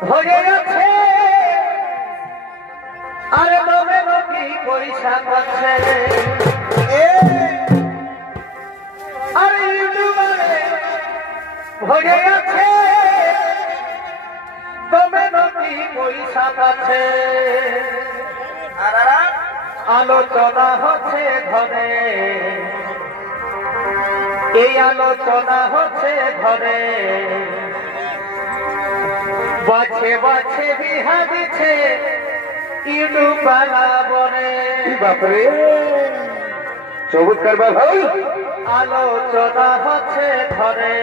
হয়ে আছে আরে তবে নদী পয়সা পাচ্ছে আরে ইউটিউবারে হয়ে আছে তবে নদী পয়সা পাচ্ছে আলোচনা হচ্ছে ঘরে এই আলোচনা হচ্ছে ঘরে বাছে বাছে বিহা দিচ্ছে ইউটিউবালা বলে বাপরে চমৎকার ভাই আলোচনা হচ্ছে ঘরে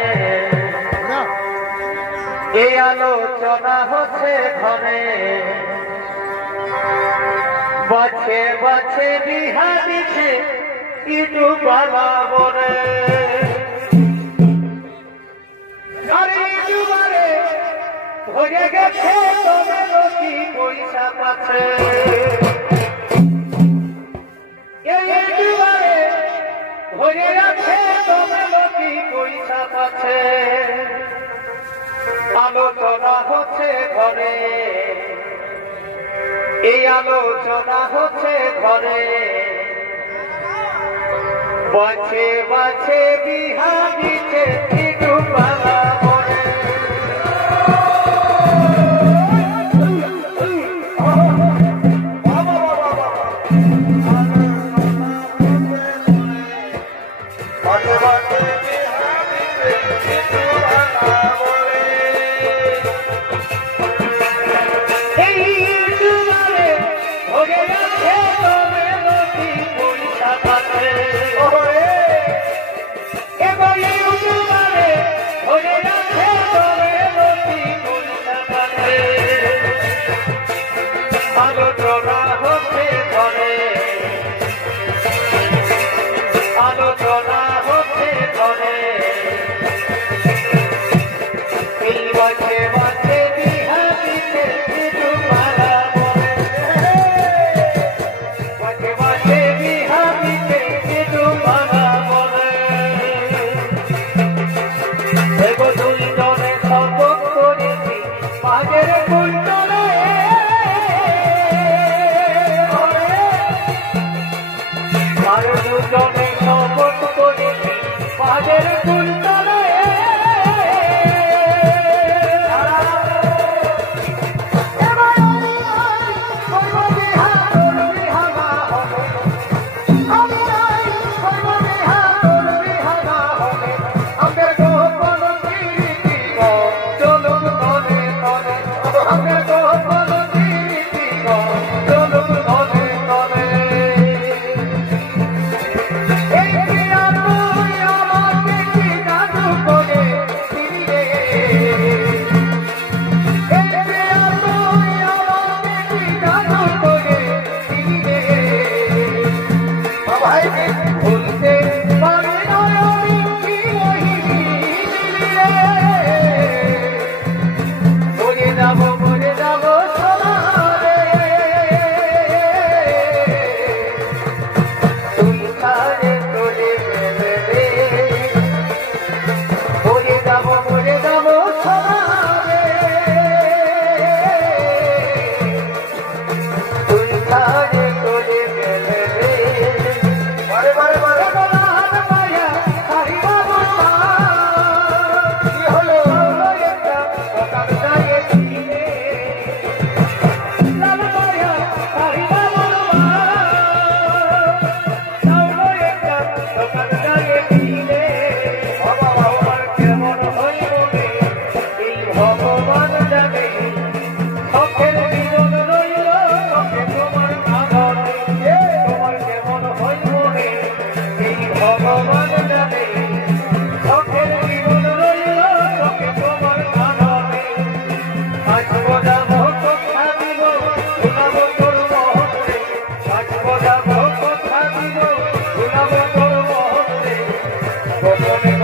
এই আলোচনা হচ্ছে ঘরে বাছে বাছে বিহা দিচ্ছে ইউটিউবালা বলে আরে ইউটিউবারে হয়ে গেছে তবে নদী পয়সা পাচ্ছে এই ইউটিউবারে হয়ে আছে তবে নদী পয়সা পাচ্ছে আলোচনা হচ্ছে ঘরে এই আলোচনা হচ্ছে ঘরে বাছে বাছে বিহা দিচ্ছে ইউটিউবালা বলে আলোচনা হচ্ছে ঘরে আলোচনা হচ্ছে ঘরে এই বাছে বাছে বিহা দিচ্ছে ইউটিউবালা বলে বাছে বাছে বিহা দিচ্ছে ইউটিউবালা বলে এগো দুই জনে শপথ করেছি মাঝের কুইন্টলে দুজনে শপথ করেছি পাদের কুলতলে ভুলতে পারি না আমি কি মরে যাব সোনারে তুই কারে তোরে মেলে মরে যাব সোনারে তুই কারে তোরে মেলে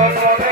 Bye.